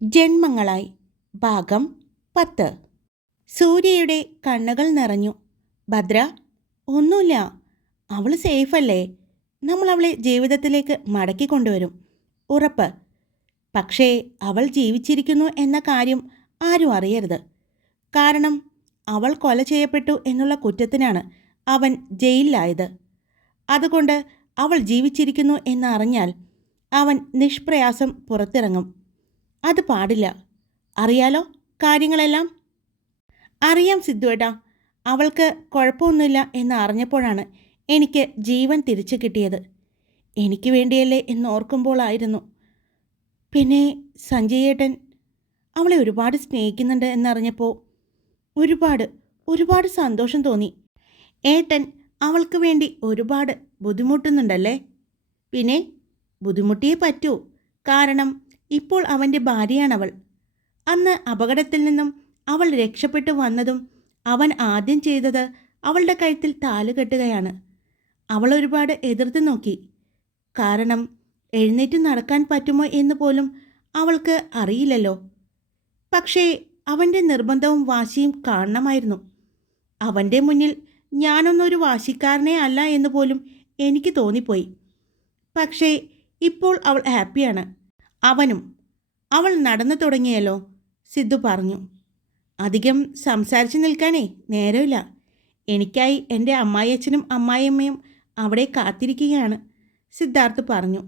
ജന്മങ്ങളായി ഭാഗം 10. സൂര്യയുടെ കണ്ണുകൾ നിറഞ്ഞു. ഭദ്ര, ഒന്നുമില്ല, അവൾ സേഫല്ലേ? നമ്മൾ അവളെ ജീവിതത്തിലേക്ക് മടക്കി കൊണ്ടുവരും, ഉറപ്പ്. പക്ഷേ അവൾ ജീവിച്ചിരിക്കുന്നു എന്ന കാര്യം ആരും അറിയരുത്. കാരണം അവൾ കൊല ചെയ്യപ്പെട്ടു എന്നുള്ള കുറ്റത്തിനാണ് അവൻ ജയിലിലായത്. അതുകൊണ്ട് അവൾ ജീവിച്ചിരിക്കുന്നു എന്നറിഞ്ഞാൽ അവൻ നിഷ്പ്രയാസം പുറത്തിറങ്ങും. അത് പാടില്ല. അറിയാലോ കാര്യങ്ങളെല്ലാം? അറിയാം സിദ്ധുവേട്ടാ. അവൾക്ക് കുഴപ്പമൊന്നുമില്ല എന്ന് അറിഞ്ഞപ്പോഴാണ് എനിക്ക് ജീവൻ തിരിച്ചു കിട്ടിയത്. എനിക്ക് വേണ്ടിയല്ലേ എന്നോർക്കുമ്പോഴായിരുന്നു. പിന്നെ സഞ്ജയേട്ടൻ അവളെ ഒരുപാട് സ്നേഹിക്കുന്നുണ്ട് എന്നറിഞ്ഞപ്പോൾ ഒരുപാട് സന്തോഷം തോന്നി. ഏട്ടൻ അവൾക്ക് വേണ്ടി ഒരുപാട് ബുദ്ധിമുട്ടുന്നുണ്ടല്ലേ? പിന്നെ ബുദ്ധിമുട്ടിയേ പറ്റൂ. കാരണം ഇപ്പോൾ അവൻ്റെ ഭാര്യയാണവൾ. അന്ന് അപകടത്തിൽ നിന്നും അവൾ രക്ഷപ്പെട്ടു വന്നതും അവൻ ആദ്യം ചെയ്തത് അവളുടെ കഴുത്തിൽ താല് കെട്ടുകയാണ്. അവൾ ഒരുപാട് എതിർത്ത് നോക്കി. കാരണം എഴുന്നേറ്റ് നടക്കാൻ പറ്റുമോ എന്ന് പോലും അവൾക്ക് അറിയില്ലല്ലോ. പക്ഷേ അവൻ്റെ നിർബന്ധവും വാശിയും കാണണമായിരുന്നു. അവൻ്റെ മുന്നിൽ ഞാനൊന്നൊരു വാശിക്കാരനേ അല്ല എന്ന് പോലും എനിക്ക് തോന്നിപ്പോയി. പക്ഷേ ഇപ്പോൾ അവൾ ഹാപ്പിയാണ്. അവനും. അവൾ നടന്നു തുടങ്ങിയല്ലോ, സിദ്ധു പറഞ്ഞു. അധികം സംസാരിച്ചു നിൽക്കാനേ നേരമില്ല. എനിക്കായി എൻ്റെ അമ്മായിയച്ഛനും അമ്മായിയമ്മയും അവിടെ കാത്തിരിക്കുകയാണ്, സിദ്ധാർത്ഥ് പറഞ്ഞു.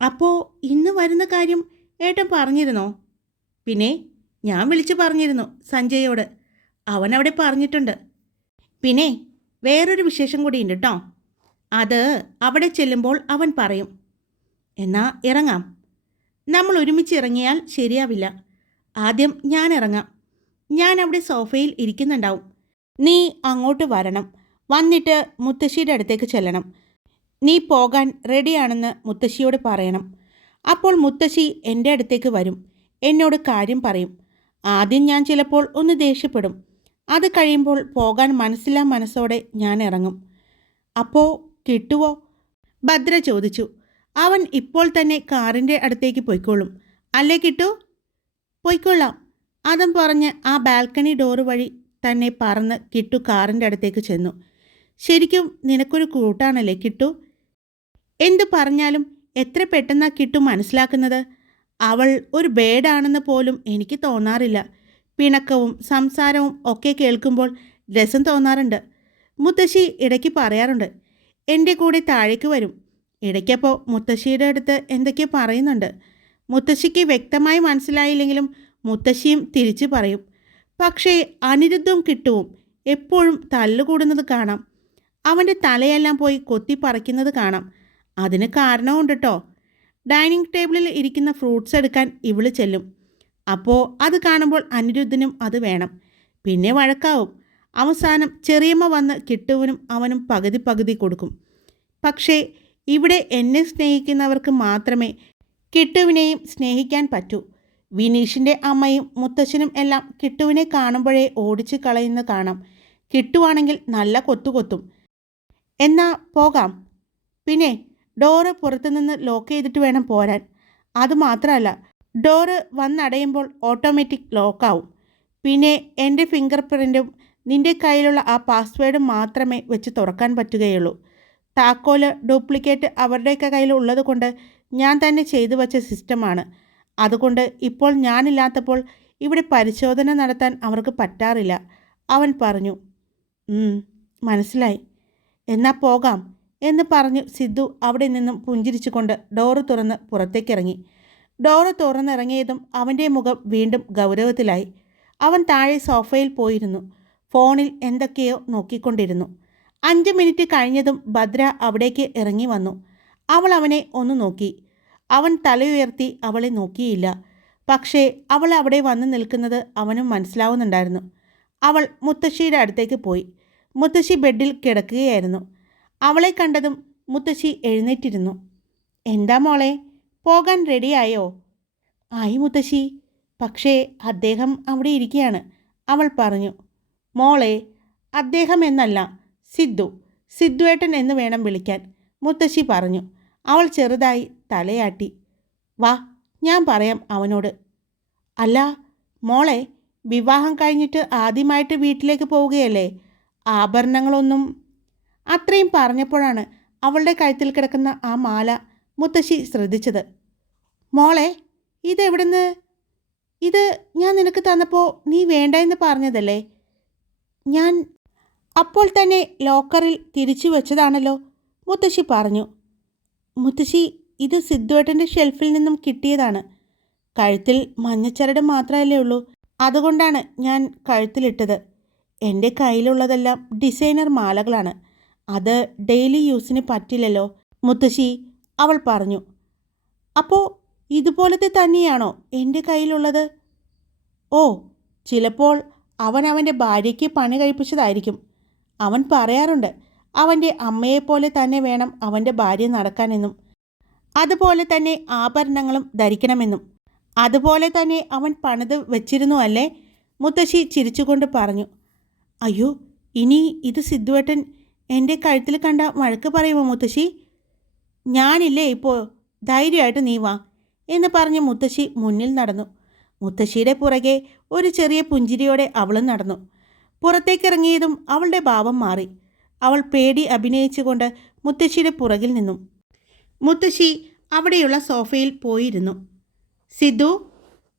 അപ്പോൾ ഇന്ന് വരുന്ന കാര്യം ഏട്ടൻ പറഞ്ഞിരുന്നോ? പിന്നെ ഞാൻ വിളിച്ചു പറഞ്ഞിരുന്നു സഞ്ജയോട്. അവൻ അവിടെ പറഞ്ഞിട്ടുണ്ട്. പിന്നെ വേറൊരു വിശേഷം കൂടിയുണ്ട് കേട്ടോ. അത് അവിടെ ചെല്ലുമ്പോൾ അവൻ പറയും. എന്നാ ഇറങ്ങാം. നമ്മൾ ഒരുമിച്ച് ഇറങ്ങിയാൽ ശരിയാവില്ല. ആദ്യം ഞാൻ ഇറങ്ങാം. ഞാൻ അവിടെ സോഫയിൽ ഇരിക്കുന്നുണ്ടാവും. നീ അങ്ങോട്ട് വരണം. വന്നിട്ട് മുത്തശ്ശിയുടെ അടുത്തേക്ക് ചെല്ലണം. നീ പോകാൻ റെഡിയാണെന്ന് മുത്തശ്ശിയോട് പറയണം. അപ്പോൾ മുത്തശ്ശി എൻ്റെ അടുത്തേക്ക് വരും. എന്നോട് കാര്യം പറയും. ആദ്യം ഞാൻ ചിലപ്പോൾ ഒന്ന് ദേഷ്യപ്പെടും. അത് കഴിയുമ്പോൾ പോകാൻ മനസ്സില്ലാ മനസ്സോടെ ഞാൻ ഇറങ്ങും. അപ്പോൾ കിട്ടുവോ? ഭദ്ര ചോദിച്ചു. അവൻ ഇപ്പോൾ തന്നെ കാറിൻ്റെ അടുത്തേക്ക് പോയിക്കോളും അല്ലേ കിട്ടു? പോയിക്കൊള്ളാം. അതും പറഞ്ഞ് ആ ബാൽക്കണി ഡോറ് വഴി തന്നെ പറന്ന് കിട്ടു കാറിൻ്റെ അടുത്തേക്ക് ചെന്നു. ശരിക്കും നിനക്കൊരു കൂട്ടാണല്ലേ കിട്ടു? എന്തു പറഞ്ഞാലും എത്ര പെട്ടെന്നാ കിട്ടു മനസ്സിലാക്കുന്നത്. അവൾ ഒരു ബേഡാണെന്ന് പോലും എനിക്ക് തോന്നാറില്ല. പിണക്കവും സംസാരവും ഒക്കെ കേൾക്കുമ്പോൾ രസം തോന്നാറുണ്ട്. മുത്തശ്ശി ഇടയ്ക്ക് പറയാറുണ്ട്. എൻ്റെ കൂടെ താഴേക്ക് വരും. ഇടയ്ക്കപ്പോൾ മുത്തശ്ശിയുടെ അടുത്ത് എന്തൊക്കെയോ പറയുന്നുണ്ട്. മുത്തശ്ശിക്ക് വ്യക്തമായി മനസ്സിലായില്ലെങ്കിലും മുത്തശ്ശിയും തിരിച്ചു പറയും. പക്ഷേ അനിരുദ്ധവും കിട്ടുവും എപ്പോഴും തല്ലുകൂടുന്നത് കാണാം. അവൻ്റെ തലയെല്ലാം പോയി കൊത്തി പറിക്കുന്നത് കാണാം. അതിന് കാരണമുണ്ട് കേട്ടോ. ഡൈനിങ് ടേബിളിൽ ഇരിക്കുന്ന ഫ്രൂട്ട്സ് എടുക്കാൻ ഇവള് ചെല്ലും. അപ്പോൾ അത് കാണുമ്പോൾ അനിരുദ്ധനും അത് വേണം. പിന്നെ വഴക്കാവും. അവസാനം ചെറിയമ്മ വന്ന് കിട്ടുവിനും അവനും പകുതി പകുതി കൊടുക്കും. പക്ഷേ ഇവിടെ എന്നെ സ്നേഹിക്കുന്നവർക്ക് മാത്രമേ കിട്ടുവിനെയും സ്നേഹിക്കാൻ പറ്റൂ. വിനീഷിൻ്റെ അമ്മയും മുത്തശ്ശനും എല്ലാം കിട്ടുവിനെ കാണുമ്പോഴേ ഓടിച്ച് കളയുന്ന കാണാം. കിട്ടുവാണെങ്കിൽ നല്ല കൊത്തുകൊത്തും. എന്നാ പോകാം. പിന്നെ ഡോറ് പുറത്തുനിന്ന് ലോക്ക് ചെയ്തിട്ട് വേണം പോരാൻ. അതുമാത്രമല്ല, ഡോറ് വന്നടയുമ്പോൾ ഓട്ടോമാറ്റിക് ലോക്കാവും. പിന്നെ എൻ്റെ ഫിംഗർ പ്രിൻറ്റും നിൻ്റെ കയ്യിലുള്ള ആ പാസ്വേഡും മാത്രമേ വെച്ച് തുറക്കാൻ പറ്റുകയുള്ളൂ. താക്കോല് ഡ്യൂപ്ലിക്കേറ്റ് അവരുടെയൊക്കെ കയ്യിൽ ഉള്ളത് കൊണ്ട് ഞാൻ തന്നെ ചെയ്തു വച്ച സിസ്റ്റമാണ്. അതുകൊണ്ട് ഇപ്പോൾ ഞാനില്ലാത്തപ്പോൾ ഇവിടെ പരിശോധന നടത്താൻ അവർക്ക് പറ്റാറില്ല, അവൻ പറഞ്ഞു. മനസ്സിലായി. എന്നാ പോകാം എന്ന് പറഞ്ഞു സിദ്ധു അവിടെ നിന്നും പുഞ്ചിരിച്ചുകൊണ്ട് ഡോറ് തുറന്ന് പുറത്തേക്കിറങ്ങി. ഡോറ് തുറന്നിറങ്ങിയതും അവൻ്റെ മുഖം വീണ്ടും ഗൗരവത്തിലായി. അവൻ താഴെ സോഫയിൽ പോയിരുന്നു. ഫോണിൽ എന്തൊക്കെയോ നോക്കിക്കൊണ്ടിരുന്നു. 5 മിനിറ്റ് കഴിഞ്ഞതും ഭദ്ര അവിടേക്ക് ഇറങ്ങി വന്നു. അവൾ അവനെ ഒന്ന് നോക്കി. അവൻ തലയുയർത്തി അവളെ നോക്കിയില്ല. പക്ഷേ അവൾ അവിടെ വന്ന് നിൽക്കുന്നത് അവനും മനസ്സിലാവുന്നുണ്ടായിരുന്നു. അവൾ മുത്തശ്ശിയുടെ അടുത്തേക്ക് പോയി. മുത്തശ്ശി ബെഡിൽ കിടക്കുകയായിരുന്നു. അവളെ കണ്ടതും മുത്തശ്ശി എഴുന്നേറ്റിരുന്നു. എന്താ മോളെ, പോകാൻ റെഡിയായോ? ആയി മുത്തശ്ശി, പക്ഷേ അദ്ദേഹം അവിടെ ഇരിക്കുകയാണ്, അവൾ പറഞ്ഞു. മോളെ, അദ്ദേഹം എന്നല്ല, സിദ്ധുവേട്ടൻ എന്ന് വേണം വിളിക്കാൻ, മുത്തശ്ശി പറഞ്ഞു. അവൾ ചെറുതായി തലയാട്ടി. വാ, ഞാൻ പറയാം അവനോട്. അല്ല മോളെ, വിവാഹം കഴിഞ്ഞിട്ട് ആദ്യമായിട്ട് വീട്ടിലേക്ക് പോവുകയല്ലേ? ആഭരണങ്ങളൊന്നും. അത്രയും പറഞ്ഞപ്പോഴാണ് അവളുടെ കഴുത്തിൽ കിടക്കുന്ന ആ മാല മുത്തശ്ശി ശ്രദ്ധിച്ചത്. മോളെ, ഇതെവിടുന്ന്? ഇത് ഞാൻ നിനക്ക് തന്നപ്പോൾ നീ വേണ്ട എന്ന് പറഞ്ഞതല്ലേ? ഞാൻ അപ്പോൾ തന്നെ ലോക്കറിൽ തിരിച്ചു വെച്ചതാണല്ലോ, മുത്തശ്ശി പറഞ്ഞു. മുത്തശ്ശി, ഇത് സിദ്ധുവേട്ടൻ്റെ ഷെൽഫിൽ നിന്നും കിട്ടിയതാണ്. കഴുത്തിൽ മഞ്ഞച്ചരട് മാത്രമല്ലേ ഉള്ളൂ, അതുകൊണ്ടാണ് ഞാൻ കഴുത്തിലിട്ടത്. എൻ്റെ കയ്യിലുള്ളതെല്ലാം ഡിസൈനർ മാലകളാണ്. അത് ഡെയിലി യൂസിന് പറ്റില്ലല്ലോ മുത്തശ്ശി, അവൾ പറഞ്ഞു. അപ്പോൾ ഇതുപോലത്തെ തന്നെയാണോ എൻ്റെ കയ്യിലുള്ളത്? ഓ, ചിലപ്പോൾ അവൻ അവൻ്റെ ഭാര്യയ്ക്ക് പണി കഴിപ്പിച്ചതായിരിക്കും. അവൻ പറയാറുണ്ട് അവൻ്റെ അമ്മയെപ്പോലെ തന്നെ വേണം അവൻ്റെ ഭാര്യ നടക്കാനെന്നും, അതുപോലെ തന്നെ ആഭരണങ്ങളും ധരിക്കണമെന്നും. അതുപോലെ തന്നെ അവൻ പണിത് വെച്ചിരുന്നു അല്ലേ? മുത്തശ്ശി ചിരിച്ചുകൊണ്ട് പറഞ്ഞു. അയ്യോ, ഇനി ഇത് സിദ്ധുവേട്ടൻ എൻ്റെ കഴുത്തിൽ കണ്ട വഴക്ക് പറയുമോ മുത്തശ്ശി? ഞാനില്ലേ ഇപ്പോൾ, ധൈര്യമായിട്ട് നീ വാ എന്ന് പറഞ്ഞ് മുത്തശ്ശി മുന്നിൽ നടന്നു. മുത്തശ്ശിയുടെ പുറകെ ഒരു ചെറിയ പുഞ്ചിരിയോടെ അവളും നടന്നു. പുറത്തേക്കിറങ്ങിയതും അവളുടെ ഭാവം മാറി. അവൾ പേടി അഭിനയിച്ചുകൊണ്ട് മുത്തശ്ശിയുടെ പുറകിൽ നിന്നു. മുത്തശ്ശി അവിടെയുള്ള സോഫയിൽ പോയിരുന്നു. സിദ്ധു,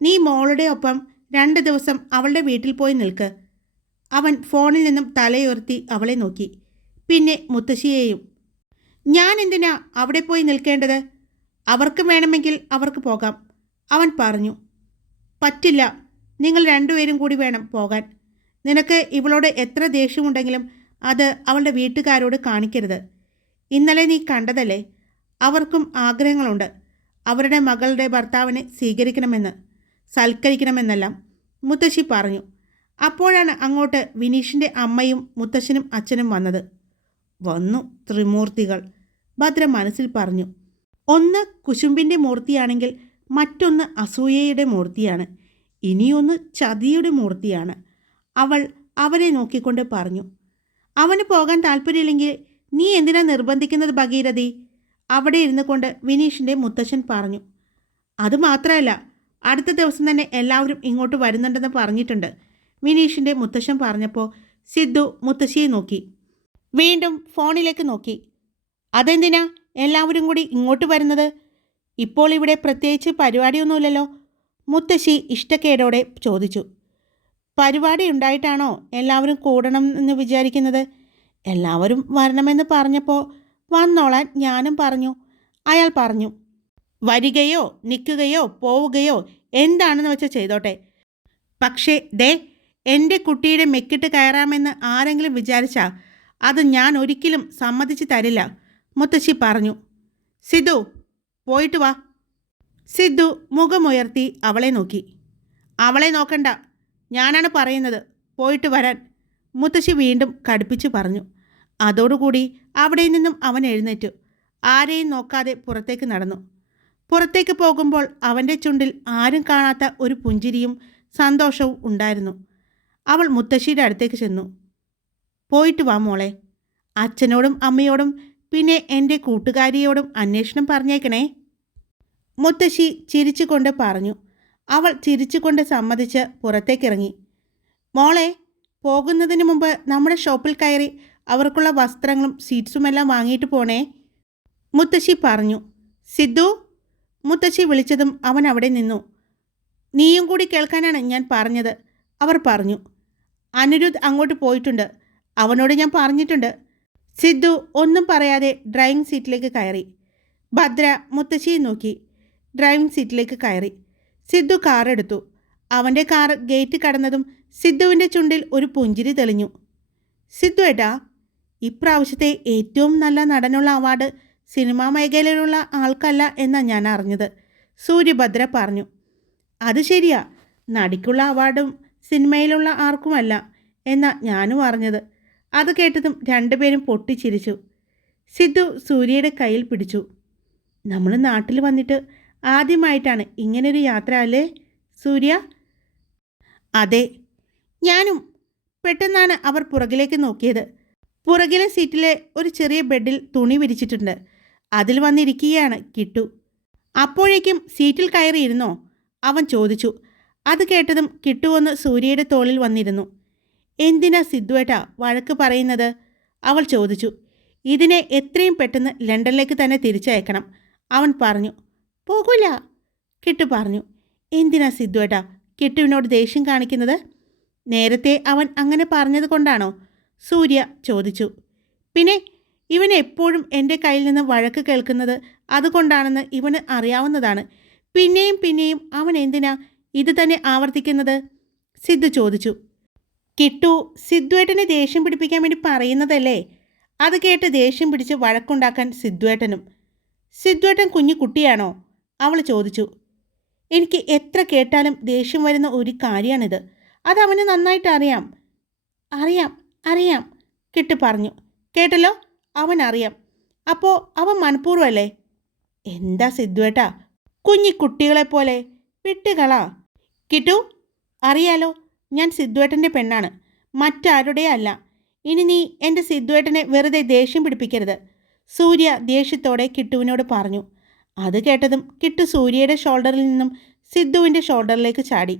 നീ മോളുടെ ഒപ്പം 2 ദിവസം അവളുടെ വീട്ടിൽ പോയി നിൽക്ക്. അവൻ ഫോണിൽ നിന്നും തലയുയർത്തി അവളെ നോക്കി, പിന്നെ മുത്തശ്ശിയെയും. ഞാൻ എന്തിനാ അവിടെ പോയി നിൽക്കേണ്ടത്? അവർക്ക് വേണമെങ്കിൽ അവർക്ക് പോകാം, അവൻ പറഞ്ഞു. പറ്റില്ല, നിങ്ങൾ 2 പേരും കൂടി വേണം പോകാൻ. നിനക്ക് ഇവളോട് എത്ര ദേഷ്യമുണ്ടെങ്കിലും അത് അവളുടെ വീട്ടുകാരോട് കാണിക്കരുത്. ഇന്നലെ നീ കണ്ടതല്ലേ, അവർക്കും ആഗ്രഹങ്ങളുണ്ട്. അവരുടെ മകളുടെ ഭർത്താവിനെ സ്വീകരിക്കണമെന്ന്, സൽക്കരിക്കണമെന്നെല്ലാം മുത്തശ്ശി പറഞ്ഞു. അപ്പോഴാണ് അങ്ങോട്ട് വിനീഷിൻ്റെ അമ്മയും മുത്തശ്ശനും അച്ഛനും വന്നത്. വന്നു ത്രിമൂർത്തികൾ, ഭദ്ര മനസ്സിൽ പറഞ്ഞു. ഒന്ന് കുശുമ്പിൻ്റെ മൂർത്തിയാണെങ്കിൽ മറ്റൊന്ന് അസൂയയുടെ മൂർത്തിയാണ്, ഇനിയൊന്ന് ചതിയുടെ മൂർത്തിയാണ്. അവൾ അവരെ നോക്കിക്കൊണ്ട് പറഞ്ഞു. അവന് പോകാൻ താല്പര്യമില്ലെങ്കിൽ നീ എന്തിനാ നിർബന്ധിക്കുന്നത് ഭഗീരഥി? അവിടെ ഇരുന്നു കൊണ്ട് വിനീഷിൻ്റെ മുത്തശ്ശൻ പറഞ്ഞു. അതുമാത്രമല്ല, അടുത്ത ദിവസം തന്നെ എല്ലാവരും ഇങ്ങോട്ട് വരുന്നുണ്ടെന്ന് പറഞ്ഞിട്ടുണ്ട്, വിനീഷിൻ്റെ മുത്തശ്ശൻ പറഞ്ഞപ്പോൾ സിദ്ധു മുത്തശ്ശിയെ നോക്കി, വീണ്ടും ഫോണിലേക്ക് നോക്കി. അതെന്തിനാ എല്ലാവരും കൂടി ഇങ്ങോട്ട് വരുന്നത്? ഇപ്പോൾ ഇവിടെ പ്രത്യേകിച്ച് പരിപാടിയൊന്നുമില്ലല്ലോ, മുത്തശ്ശി ഇഷ്ടക്കേടോടെ ചോദിച്ചു. പരിപാടി ഉണ്ടായിട്ടാണോ എല്ലാവരും കൂടണം എന്ന് വിചാരിക്കുന്നത്? എല്ലാവരും വരണമെന്ന് പറഞ്ഞപ്പോൾ വന്നോളാൻ ഞാനും പറഞ്ഞു, അയാൾ പറഞ്ഞു. വരികയോ നിൽക്കുകയോ പോവുകയോ എന്താണെന്ന് വെച്ചാൽ ചെയ്തോട്ടെ. പക്ഷേ ദേ, എൻ്റെ കുട്ടിയുടെ മെക്കിട്ട് കയറാമെന്ന് ആരെങ്കിലും വിചാരിച്ചാൽ അത് ഞാൻ ഒരിക്കലും സമ്മതിച്ച് തരില്ല, മുത്തശ്ശി പറഞ്ഞു. സിദ്ധു, പോയിട്ട് വാ. സിദ്ധു മുഖമുയർത്തി അവളെ നോക്കി. അവളെ നോക്കണ്ട, ഞാനാണ് പറയുന്നത്, പോയിട്ട് വരാൻ, മുത്തശ്ശി വീണ്ടും കടുപ്പിച്ചു പറഞ്ഞു. അതോടുകൂടി അവിടെ നിന്നും അവൻ എഴുന്നേറ്റു. ആരെയും നോക്കാതെ പുറത്തേക്ക് നടന്നു. പുറത്തേക്ക് പോകുമ്പോൾ അവൻ്റെ ചുണ്ടിൽ ആരും കാണാത്ത ഒരു പുഞ്ചിരിയും സന്തോഷവും ഉണ്ടായിരുന്നു. അവൾ മുത്തശ്ശിയുടെ അടുത്തേക്ക് ചെന്നു. പോയിട്ട് വാ മോളെ. അച്ഛനോടും അമ്മയോടും പിന്നെ എൻ്റെ കൂട്ടുകാരിയോടും അന്വേഷണം പറഞ്ഞേക്കണേ, മുത്തശ്ശി ചിരിച്ചുകൊണ്ട് പറഞ്ഞു. അവൾ ചിരിച്ചുകൊണ്ട് സമ്മതിച്ച് പുറത്തേക്കിറങ്ങി. മോളെ, പോകുന്നതിന് മുമ്പ് നമ്മുടെ ഷോപ്പിൽ കയറി അവർക്കുള്ള വസ്ത്രങ്ങളും സീറ്റ്സുമെല്ലാം വാങ്ങിയിട്ട് പോണേ, മുത്തശ്ശി പറഞ്ഞു. സിദ്ധു, മുത്തശ്ശി വിളിച്ചതും അവൻ അവിടെ നിന്നു. നീയും കൂടി കേൾക്കാനാണ് ഞാൻ പറഞ്ഞത്, അവർ പറഞ്ഞു. അനിരുദ്ധ് അങ്ങോട്ട് പോയിട്ടുണ്ട്, അവനോട് ഞാൻ പറഞ്ഞിട്ടുണ്ട്. സിദ്ധു ഒന്നും പറയാതെ ഡ്രൈവിംഗ് സീറ്റിലേക്ക് കയറി. ഭദ്ര മുത്തശ്ശിയെ നോക്കി ഡ്രൈവിംഗ് സീറ്റിലേക്ക് കയറി. സിദ്ധു കാർ എടുത്തു. അവൻ്റെ കാർ ഗേറ്റ് കടന്നതും സിദ്ധുവിൻ്റെ ചുണ്ടിൽ ഒരു പുഞ്ചിരി തെളിഞ്ഞു. സിദ്ധു ഏട്ടാ, ഇപ്രാവശ്യത്തെ ഏറ്റവും നല്ല നടനുള്ള അവാർഡ് സിനിമാ മേഖലയിലുള്ള ആൾക്കല്ല എന്നാണ് ഞാൻ അറിഞ്ഞത്, സൂര്യഭദ്ര പറഞ്ഞു. അത് ശരിയാ, നടിക്കുള്ള അവാർഡും സിനിമയിലുള്ള ആർക്കുമല്ല എന്നാ ഞാനും അറിഞ്ഞത്. അത് കേട്ടതും രണ്ടുപേരും പൊട്ടിച്ചിരിച്ചു. സിദ്ധു സൂര്യയുടെ കയ്യിൽ പിടിച്ചു. നമ്മൾ നാട്ടിൽ വന്നിട്ട് ആദ്യമായിട്ടാണ് ഇങ്ങനൊരു യാത്ര അല്ലേ സൂര്യ? അതെ, ഞാനും. പെട്ടെന്നാണ് അവർ പുറകിലേക്ക് നോക്കിയത്. പുറകിലെ സീറ്റിലെ ഒരു ചെറിയ ബെഡിൽ തുണി വിരിച്ചിട്ടുണ്ട്. അതിൽ വന്നിരിക്കുകയാണ് കിട്ടു. അപ്പോഴേക്കും സീറ്റിൽ കയറിയിരുന്നോ? അവൻ ചോദിച്ചു. അത് കേട്ടതും കിട്ടുവന്ന് സൂര്യയുടെ തോളിൽ വന്നിരുന്നു. എന്തിനാ സിദ്ധുവേട്ടാ വഴക്ക് പറയുന്നത്? അവൾ ചോദിച്ചു. ഇതിനെ എത്രയും പെട്ടെന്ന് ലണ്ടനിലേക്ക് തന്നെ തിരിച്ചയക്കണം, അവൻ പറഞ്ഞു. പോകൂല, കിട്ടു പറഞ്ഞു. എന്തിനാ സിദ്ധുവേട്ടാ കിട്ടുവിനോട് ദേഷ്യം കാണിക്കുന്നത്? നേരത്തെ അവൻ അങ്ങനെ പറഞ്ഞത് കൊണ്ടാണോ? സൂര്യ ചോദിച്ചു. പിന്നെ ഇവൻ എപ്പോഴും എൻ്റെ കയ്യിൽ നിന്ന് വഴക്ക് കേൾക്കുന്നത് അതുകൊണ്ടാണെന്ന് ഇവന് അറിയാവുന്നതാണ്. പിന്നെയും പിന്നെയും അവൻ എന്തിനാ ഇത് തന്നെ ആവർത്തിക്കുന്നത്? സിദ്ധു ചോദിച്ചു. കിട്ടു സിദ്ധുവേട്ടനെ ദേഷ്യം പിടിപ്പിക്കാൻ വേണ്ടി പറയുന്നതല്ലേ? അത് കേട്ട് ദേഷ്യം പിടിച്ച് വഴക്കുണ്ടാക്കാൻ സിദ്ധുവേട്ടനും. സിദ്ധുവേട്ടൻ കുഞ്ഞു കുട്ടിയാണോ? അവൾ ചോദിച്ചു. എനിക്ക് എത്ര കേട്ടാലും ദേഷ്യം വരുന്ന ഒരു കാര്യമാണിത്. അതവന് നന്നായിട്ട് അറിയാം. അറിയാം അറിയാം, കിട്ടു പറഞ്ഞു. കേട്ടല്ലോ, അവൻ അറിയാം. അപ്പോൾ അവൻ മനഃപൂർവ്വമല്ലേ? എന്താ സിദ്ധുവേട്ടാ കുഞ്ഞി കുട്ടികളെപ്പോലെ വിട്ടുകളാ. കിട്ടു, അറിയാലോ ഞാൻ സിദ്ധുവേട്ടൻ്റെ പെണ്ണാണ്, മറ്റാരുടെ അല്ല. ഇനി നീ എൻ്റെ സിദ്ധുവേട്ടനെ വെറുതെ ദേഷ്യം പിടിപ്പിക്കരുത്, സൂര്യ ദേഷ്യത്തോടെ കിട്ടുവിനോട് പറഞ്ഞു. അത് കേട്ടതും കിട്ടു സൂര്യയുടെ ഷോൾഡറിൽ നിന്നും സിദ്ധുവിൻ്റെ ഷോൾഡറിലേക്ക് ചാടി.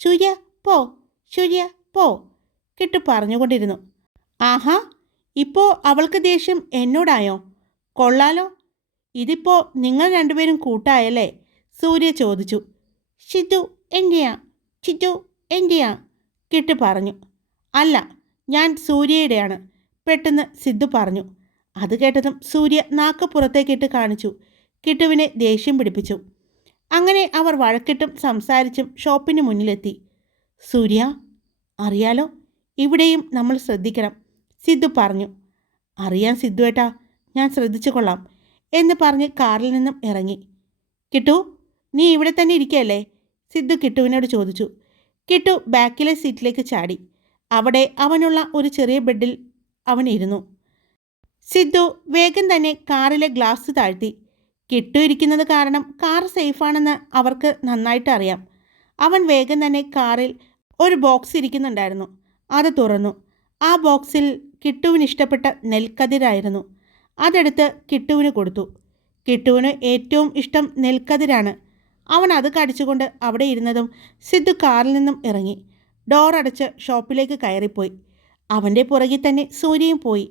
സൂര്യ പോ, സൂര്യ പോ, കിട്ടു പറഞ്ഞുകൊണ്ടിരുന്നു. ആഹാ, ഇപ്പോൾ അവൾക്ക് ദേഷ്യം എന്നോടായോ? കൊള്ളാലോ, ഇതിപ്പോൾ നിങ്ങൾ രണ്ടുപേരും കൂട്ടായല്ലേ? സൂര്യ ചോദിച്ചു. സിദ്ധു എൻ്റെയാ, സിദ്ധു എൻ്റെയാ, കിട്ടു പറഞ്ഞു. അല്ല, ഞാൻ സൂര്യയുടെയാണ്, പെട്ടെന്ന് സിദ്ധു പറഞ്ഞു. അത് കേട്ടതും സൂര്യ നാക്ക് പുറത്തേക്കിട്ട് കാണിച്ചു. കിട്ടുവിനെ ദേഷ്യം പിടിപ്പിച്ചു. അങ്ങനെ അവർ വഴക്കിട്ടും സംസാരിച്ചും ഷോപ്പിന് മുന്നിലെത്തി. സൂര്യ, അറിയാലോ ഇവിടെയും നമ്മൾ ശ്രദ്ധിക്കണം, സിദ്ധു പറഞ്ഞു. അറിയാം സിദ്ധുവേട്ടാ, ഞാൻ ശ്രദ്ധിച്ചു കൊള്ളാം എന്ന് പറഞ്ഞ് കാറിൽ നിന്നും ഇറങ്ങി. കിട്ടു, നീ ഇവിടെ തന്നെ ഇരിക്കുകയല്ലേ? സിദ്ധു കിട്ടുവിനോട് ചോദിച്ചു. കിട്ടു ബാക്കിലെ സീറ്റിലേക്ക് ചാടി. അവിടെ അവനുള്ള ഒരു ചെറിയ ബെഡിൽ അവൻ ഇരുന്നു. സിദ്ധു വേഗം തന്നെ കാറിലെ ഗ്ലാസ് താഴ്ത്തി. കിട്ടു ഇരിക്കുന്നത് കാരണം കാർ സേഫാണെന്ന് അവർക്ക് നന്നായിട്ട് അറിയാം. അവൻ വേഗം തന്നെ കാറിൽ ഒരു ബോക്സ് ഇരിക്കുന്നുണ്ടായിരുന്നു, അത് തുറന്നു. ആ ബോക്സിൽ കിട്ടുവിന് ഇഷ്ടപ്പെട്ട നെൽക്കതിരായിരുന്നു. അതെടുത്ത് കിട്ടുവിന് കൊടുത്തു. കിട്ടുവിന് ഏറ്റവും ഇഷ്ടം നെൽക്കതിരാണ്. അവൻ അത് കടിച്ചുകൊണ്ട് അവിടെ ഇരുന്നതും സിദ്ധു കാറിൽ നിന്നും ഇറങ്ങി ഡോർ അടച്ച് ഷോപ്പിലേക്ക് കയറിപ്പോയി. അവൻ്റെ പുറകിൽ തന്നെ സൂര്യയും പോയി.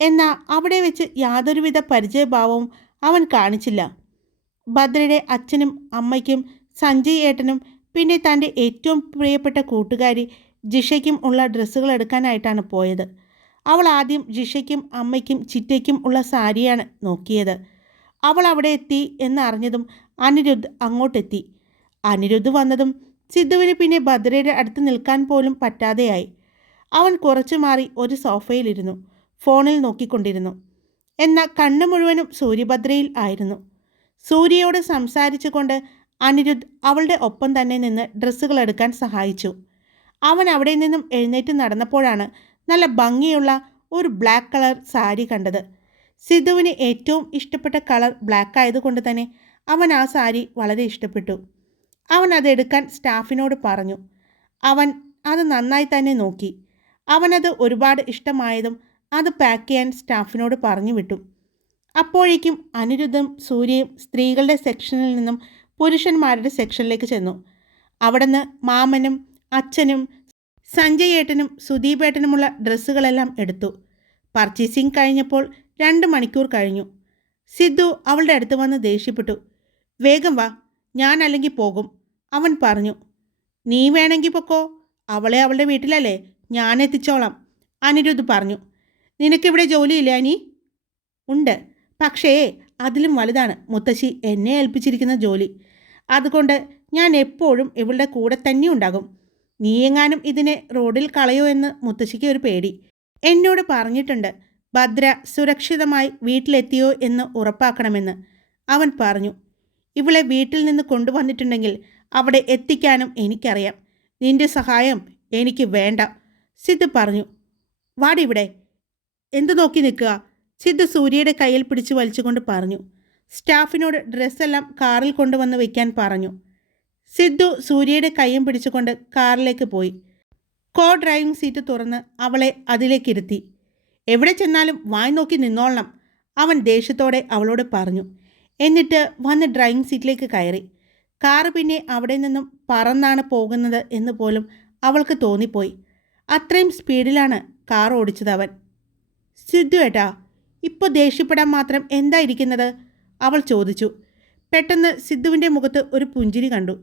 എന്നാൽ അവിടെ വെച്ച് യാതൊരുവിധ പരിചയഭാവവും അവൻ കാണിച്ചില്ല. ഭദ്രയുടെ അച്ഛനും അമ്മയ്ക്കും സഞ്ജയ് ഏട്ടനും പിന്നെ തൻ്റെ ഏറ്റവും പ്രിയപ്പെട്ട കൂട്ടുകാരി ജിഷയ്ക്കും ഉള്ള ഡ്രസ്സുകൾ എടുക്കാനായിട്ടാണ് പോയത്. അവൾ ആദ്യം ജിഷയ്ക്കും അമ്മയ്ക്കും ചിറ്റയ്ക്കും ഉള്ള സാരിയാണ് നോക്കിയത്. അവൾ അവിടെ എത്തി എന്നറിഞ്ഞതും അനിരുദ്ധ് അങ്ങോട്ടെത്തി. അനിരുദ്ധ് വന്നതും സിദ്ധുവിന് പിന്നെ ഭദ്രയുടെ അടുത്ത് നിൽക്കാൻ പോലും പറ്റാതെയായി. അവൻ കുറച്ചു മാറി ഒരു സോഫയിലിരുന്നു ഫോണിൽ നോക്കിക്കൊണ്ടിരുന്നു. എന്നാൽ കണ്ണു മുഴുവനും സൂര്യഭദ്രയിൽ ആയിരുന്നു. സൂര്യയോട് സംസാരിച്ചു കൊണ്ട് അനിരുദ്ധ് അവളുടെ ഒപ്പം തന്നെ നിന്ന് ഡ്രസ്സുകൾ എടുക്കാൻ സഹായിച്ചു. അവൻ അവിടെ നിന്നും എഴുന്നേറ്റ് നടന്നപ്പോഴാണ് നല്ല ഭംഗിയുള്ള ഒരു ബ്ലാക്ക് കളർ സാരി കണ്ടത്. സിദ്ധുവിന് ഏറ്റവും ഇഷ്ടപ്പെട്ട കളർ ബ്ലാക്ക് ആയതുകൊണ്ട് തന്നെ അവൻ ആ സാരി വളരെ ഇഷ്ടപ്പെട്ടു. അവൻ അതെടുക്കാൻ സ്റ്റാഫിനോട് പറഞ്ഞു. അവൻ അത് നന്നായി തന്നെ നോക്കി. അവനത് ഒരുപാട് ഇഷ്ടമായതും അത് പാക്ക് ചെയ്യാൻ സ്റ്റാഫിനോട് പറഞ്ഞു വിട്ടു. അപ്പോഴേക്കും അനിരുദ്ധും സൂര്യയും സ്ത്രീകളുടെ സെക്ഷനിൽ നിന്നും പുരുഷന്മാരുടെ സെക്ഷനിലേക്ക് ചെന്നു. അവിടുന്ന് മാമനും അച്ഛനും സഞ്ജയ് ഏട്ടനും സുദീപേട്ടനുമുള്ള ഡ്രസ്സുകളെല്ലാം എടുത്തു. പർച്ചേസിങ് കഴിഞ്ഞപ്പോൾ 2 മണിക്കൂർ കഴിഞ്ഞു. സിദ്ധു അവളുടെ അടുത്ത് വന്ന് ദേഷ്യപ്പെട്ടു. വേഗം വാ, ഞാൻ അല്ലെങ്കിൽ പോകും, അവൻ പറഞ്ഞു. നീ വേണമെങ്കിൽ പൊക്കോ, അവളെ അവളുടെ വീട്ടിലല്ലേ, ഞാൻ എത്തിച്ചോളാം, അനിരുദ്ധ് പറഞ്ഞു. നിനക്കിവിടെ ജോലിയില്ല നീ? ഉണ്ട്, പക്ഷേ അതിലും വലുതാണ് മുത്തശ്ശി എന്നെ ഏൽപ്പിച്ചിരിക്കുന്ന ജോലി. അതുകൊണ്ട് ഞാൻ എപ്പോഴും ഇവളുടെ കൂടെ തന്നെ ഉണ്ടാകും. നീ എങ്ങാനും ഇതിനെ റോഡിൽ കളയോ എന്ന് മുത്തശ്ശിക്ക് ഒരു പേടി. എന്നോട് പറഞ്ഞിട്ടുണ്ട് ഭദ്ര സുരക്ഷിതമായി വീട്ടിലെത്തിയോ എന്ന് ഉറപ്പാക്കണമെന്ന്, അവൻ പറഞ്ഞു. ഇവളെ വീട്ടിൽ നിന്ന് കൊണ്ടുവന്നിട്ടുണ്ടെങ്കിൽ അവിടെ എത്തിക്കാനും എനിക്കറിയാം. നിന്റെ സഹായം എനിക്ക് വേണ്ട, സിദ്ധു പറഞ്ഞു. വാടിവിടെ, എന്തു നോക്കി നിൽക്കുക, സിദ്ധു സൂര്യയുടെ കയ്യിൽ പിടിച്ചു വലിച്ചുകൊണ്ട് പറഞ്ഞു. സ്റ്റാഫിനോട് ഡ്രസ്സെല്ലാം കാറിൽ കൊണ്ടുവന്ന് വയ്ക്കാൻ പറഞ്ഞു. സിദ്ധു സൂര്യയുടെ കൈയും പിടിച്ചുകൊണ്ട് കാറിലേക്ക് പോയി. കോ ഡ്രൈവിംഗ് സീറ്റ് തുറന്ന് അവളെ അതിലേക്കിരുത്തി. എവിടെ ചെന്നാലും വായി നോക്കി നിന്നോളണം, അവൻ ദേഷ്യത്തോടെ അവളോട് പറഞ്ഞു. എന്നിട്ട് വന്ന് ഡ്രൈവിംഗ് സീറ്റിലേക്ക് കയറി. കാറ് പിന്നെ അവിടെ നിന്നും പറന്നാണ് പോകുന്നത് എന്ന് പോലും അവൾക്ക് തോന്നിപ്പോയി. അത്രയും സ്പീഡിലാണ് കാർ ഓടിച്ചത് അവൻ. സിദ്ധു ഏട്ടാ, ഇപ്പോൾ ദേഷ്യപ്പെടാൻ മാത്രം എന്താ ഇരിക്കുന്നത്? അവൾ ചോദിച്ചു. പെട്ടെന്ന് സിദ്ധുവിൻ്റെ മുഖത്ത് ഒരു പുഞ്ചിരി കണ്ടു.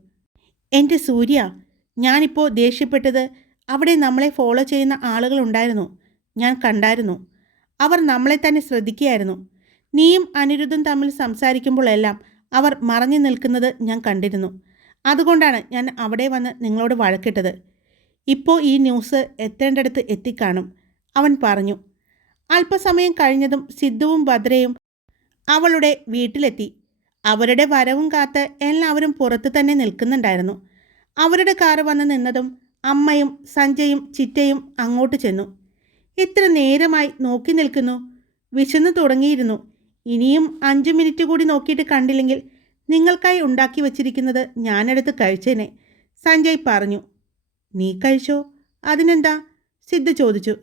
എൻ്റെ സൂര്യ, ഞാനിപ്പോൾ ദേഷ്യപ്പെട്ടത് അവിടെ നമ്മളെ ഫോളോ ചെയ്യുന്ന ആളുകളുണ്ടായിരുന്നു. ഞാൻ കണ്ടായിരുന്നു. അവർ നമ്മളെ തന്നെ ശ്രദ്ധിക്കുകയായിരുന്നു. നീയും അനിരുദ്ധും തമ്മിൽ സംസാരിക്കുമ്പോഴെല്ലാം അവർ മറഞ്ഞു നിൽക്കുന്നത് ഞാൻ കണ്ടിരുന്നു. അതുകൊണ്ടാണ് ഞാൻ അവിടെ വന്ന് നിങ്ങളോട് വഴക്കിട്ടത്. ഇപ്പോൾ ഈ ന്യൂസ് എത്തേണ്ടടുത്ത് എത്തിക്കാണും, അവൻ പറഞ്ഞു. അല്പസമയം കഴിഞ്ഞതും സിദ്ധുവും ഭദ്രയും അവളുടെ വീട്ടിലെത്തി. അവരുടെ വരവും കാത്ത് എല്ലാവരും പുറത്ത് തന്നെ നിൽക്കുന്നുണ്ടായിരുന്നു. അവരുടെ കാറ് വന്ന് നിന്നതും അമ്മയും സഞ്ജയും ചിറ്റയും അങ്ങോട്ട് ചെന്നു. എത്ര നേരമായി നോക്കി നിൽക്കുന്നു? വിശന്നു തുടങ്ങിയിരുന്നു. ഇനിയും 5 മിനിറ്റ് കൂടി നോക്കിയിട്ട് കണ്ടില്ലെങ്കിൽ നിങ്ങൾക്കായി ഉണ്ടാക്കി വച്ചിരിക്കുന്നത് ഞാനെടുത്ത് കഴിച്ചേനെ, സഞ്ജയ് പറഞ്ഞു. നീ കഴിച്ചോ? അതിനെന്താ? സിദ്ധു ചോദിച്ചു.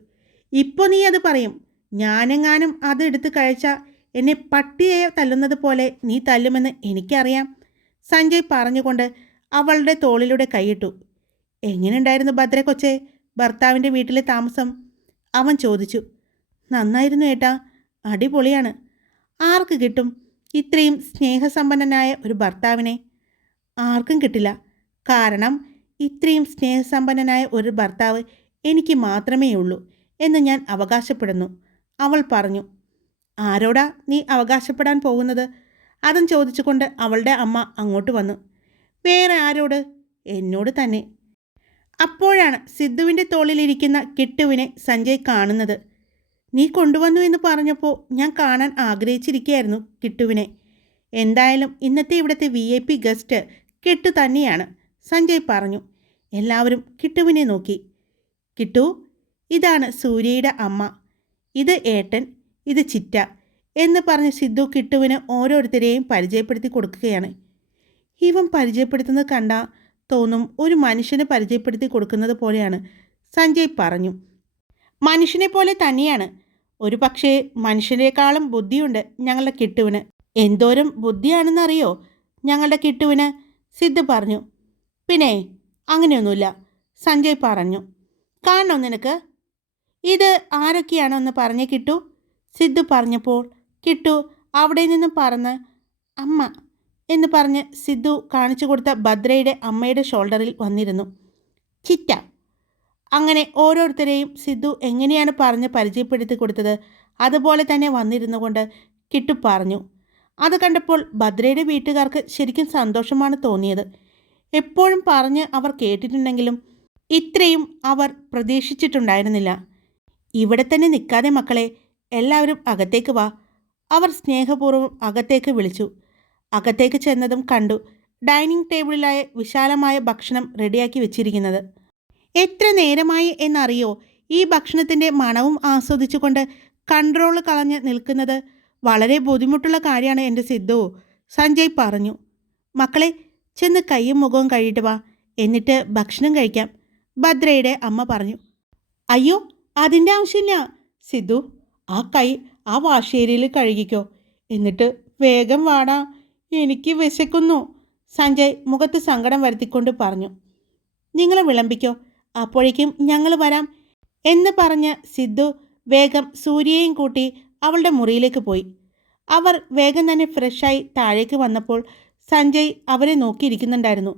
ഇപ്പോൾ നീ അത് പറയും. ഞാനെങ്ങാനും അത് എടുത്ത് കഴിച്ചാൽ എന്നെ പട്ടിയെ തല്ലുന്നത് പോലെ നീ തല്ലുമെന്ന് എനിക്കറിയാം, സഞ്ജയ് പറഞ്ഞുകൊണ്ട് അവളുടെ തോളിലൂടെ കൈയിട്ടു. എങ്ങനെയുണ്ടായിരുന്നു ഭദ്ര കൊച്ചേ, ഭർത്താവിൻ്റെ വീട്ടിലെ താമസം? അവൻ ചോദിച്ചു. നന്നായിരുന്നു ഏട്ടാ, അടിപൊളിയാണ്. ആർക്ക് കിട്ടും ഇത്രയും സ്നേഹസമ്പന്നനായ ഒരു ഭർത്താവിനെ? ആർക്കും കിട്ടില്ല. കാരണം ഇത്രയും സ്നേഹസമ്പന്നനായ ഒരു ഭർത്താവ് എനിക്ക് മാത്രമേ ഉള്ളൂ എന്ന് ഞാൻ അവകാശപ്പെടുന്നു, അവൾ പറഞ്ഞു. ആരോടാ നീ അവകാശപ്പെടാൻ പോകുന്നത്? അതും ചോദിച്ചുകൊണ്ട് അവളുടെ അമ്മ അങ്ങോട്ട് വന്നു. വേറെ ആരോട്? എന്നോട് തന്നെ. അപ്പോഴാണ് സിദ്ധുവിൻ്റെ തോളിലിരിക്കുന്ന കിട്ടുവിനെ സഞ്ജയ് കാണുന്നത്. നീ കൊണ്ടുവന്നു എന്ന് പറഞ്ഞപ്പോൾ ഞാൻ കാണാൻ ആഗ്രഹിച്ചിരിക്കുകയായിരുന്നു കിട്ടുവിനെ. എന്തായാലും ഇന്നത്തെ ഇവിടുത്തെ VIP ഗസ്റ്റ് കിട്ടു തന്നെയാണ്, സഞ്ജയ് പറഞ്ഞു. എല്ലാവരും കിട്ടുവിനെ നോക്കി. കിട്ടു, ഇതാണ് സൂര്യയുടെ അമ്മ, ഇത് ഏട്ടൻ, ഇത് ചിറ്റ എന്ന് പറഞ്ഞ് സിദ്ധു കിട്ടുവിന് ഓരോരുത്തരെയും പരിചയപ്പെടുത്തി കൊടുക്കുകയാണ്. ഇവൻ പരിചയപ്പെടുത്തുന്നത് കണ്ടാൽ തോന്നും ഒരു മനുഷ്യനെ പരിചയപ്പെടുത്തി കൊടുക്കുന്നത് പോലെയാണ്, സഞ്ജയ് പറഞ്ഞു. മനുഷ്യനെ പോലെ തന്നെയാണ്. ഒരു പക്ഷേ മനുഷ്യനേക്കാളും ബുദ്ധിയുണ്ട് ഞങ്ങളുടെ കിട്ടുവിന്. എന്തോരം ബുദ്ധിയാണെന്നറിയോ ഞങ്ങളുടെ കിട്ടുവിന്, സിദ്ധു പറഞ്ഞു. പിന്നെ അങ്ങനെയൊന്നുമില്ല, സഞ്ജയ് പറഞ്ഞു. കാണണോ നിനക്ക്? ഇത് ആരൊക്കെയാണോന്ന് പറഞ്ഞേ കിട്ടു, സിദ്ധു പറഞ്ഞപ്പോൾ കിട്ടു അവിടെ നിന്നും പറന്ന് അമ്മ എന്ന് പറഞ്ഞ് സിദ്ധു കാണിച്ചു കൊടുത്ത ഭദ്രയുടെ അമ്മയുടെ ഷോൾഡറിൽ വന്നിരുന്നു. ചിറ്റ. അങ്ങനെ ഓരോരുത്തരെയും സിദ്ധു എങ്ങനെയാണ് പറഞ്ഞ് പരിചയപ്പെടുത്തി കൊടുത്തത് അതുപോലെ തന്നെ വന്നിരുന്നു കൊണ്ട് കിട്ടു പറഞ്ഞു. അത് കണ്ടപ്പോൾ ഭദ്രയുടെ വീട്ടുകാർക്ക് ശരിക്കും സന്തോഷമാണ് തോന്നിയത്. എപ്പോഴും പറഞ്ഞ് അവർ കേട്ടിട്ടുണ്ടെങ്കിലും ഇത്രയും അവർ പ്രതീക്ഷിച്ചിട്ടുണ്ടായിരുന്നില്ല. ഇവിടെ തന്നെ നിൽക്കാതെ മക്കളെ, എല്ലാവരും അകത്തേക്ക് വാ, അവർ സ്നേഹപൂർവ്വം അകത്തേക്ക് വിളിച്ചു. അകത്തേക്ക് ചെന്നതും കണ്ടു ഡൈനിങ് ടേബിളിലായ വിശാലമായ ഭക്ഷണം റെഡിയാക്കി വെച്ചിരിക്കുന്നത്. എത്ര നേരമായി എന്നറിയോ ഈ ഭക്ഷണത്തിൻ്റെ മണവും ആസ്വദിച്ചുകൊണ്ട് കൺട്രോൾ കളഞ്ഞ് നിൽക്കുന്നത്? വളരെ ബുദ്ധിമുട്ടുള്ള കാര്യമാണ് എൻ്റെ സിദ്ധു, സഞ്ജയ് പറഞ്ഞു. മക്കളെ, ചെന്ന് കൈയും മുഖവും കഴുകിയിട്ട് വാ, എന്നിട്ട് ഭക്ഷണം കഴിക്കാം, ഭദ്രയുടെ അമ്മ പറഞ്ഞു. അയ്യോ, അതിൻ്റെ ആവശ്യമില്ല സിദ്ധു, ആ കൈ ആ വാശേരിയിൽ കഴുകിക്കോ, എന്നിട്ട് വേഗം വാടാ, എനിക്ക് വിശക്കുന്നു, സഞ്ജയ് മുഖത്ത് സങ്കടം വരുത്തിക്കൊണ്ട് പറഞ്ഞു. നിങ്ങൾ വിളമ്പിക്കോ, അപ്പോഴേക്കും ഞങ്ങൾ വരാം എന്ന് പറഞ്ഞ് സിദ്ധു വേഗം സൂര്യയെയും കൂട്ടി അവളുടെ മുറിയിലേക്ക് പോയി. അവർ വേഗം തന്നെ ഫ്രഷായി താഴേക്ക് വന്നപ്പോൾ സഞ്ജയ് അവരെ നോക്കിയിരിക്കുന്നുണ്ടായിരുന്നു.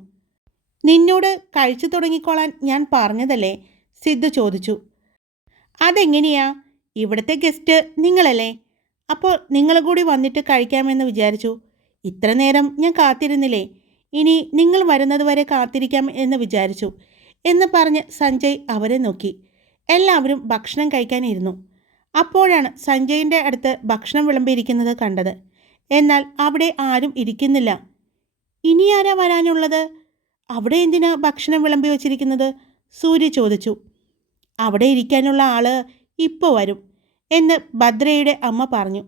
നിന്നോട് കഴിച്ചു തുടങ്ങിക്കോളാൻ ഞാൻ പറഞ്ഞതല്ലേ, സിദ്ധു ചോദിച്ചു. അതെങ്ങനെയാ? ഇവിടുത്തെ ഗസ്റ്റ് നിങ്ങളല്ലേ, അപ്പോൾ നിങ്ങൾ കൂടി വന്നിട്ട് കഴിക്കാമെന്ന് വിചാരിച്ചു. ഇത്ര നേരം ഞാൻ കാത്തിരുന്നില്ലേ, ഇനി നിങ്ങൾ വരുന്നത് വരെ കാത്തിരിക്കാം എന്ന് വിചാരിച്ചു എന്ന് പറഞ്ഞ് സഞ്ജയ് അവരെ നോക്കി. എല്ലാവരും ഭക്ഷണം കഴിക്കാനിരുന്നു. അപ്പോഴാണ് സഞ്ജയിൻ്റെ അടുത്ത് ഭക്ഷണം വിളമ്പിയിരിക്കുന്നത് കണ്ടത്. എന്നാൽ അവിടെ ആരും ഇരിക്കുന്നില്ല. ഇനി ആരാ വരാനുള്ളത്? അവിടെ എന്തിനാ ഭക്ഷണം വിളമ്പി വച്ചിരിക്കുന്നത്? സൂര്യ ചോദിച്ചു. അവിടെ ഇരിക്കാനുള്ള ആള് ഇപ്പോൾ വരും എന്ന് ഭദ്രയുടെ അമ്മ പറഞ്ഞു.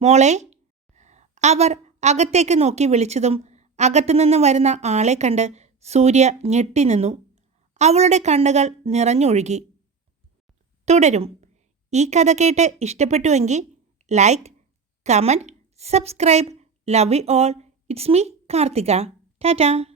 മോളെ. അവർ അകത്തേക്ക് നോക്കി വിളിച്ചതും അകത്തുനിന്ന് വരുന്ന ആളെ കണ്ട് സൂര്യ ഞെട്ടി നിന്നു. അവളുടെ കണ്ണുകൾ നിറഞ്ഞൊഴുകി. തുടരും. ഈ കഥ കേട്ട് ഇഷ്ടപ്പെട്ടുവെങ്കിൽ like, comment, subscribe love you all. It's me Karthika. Tata.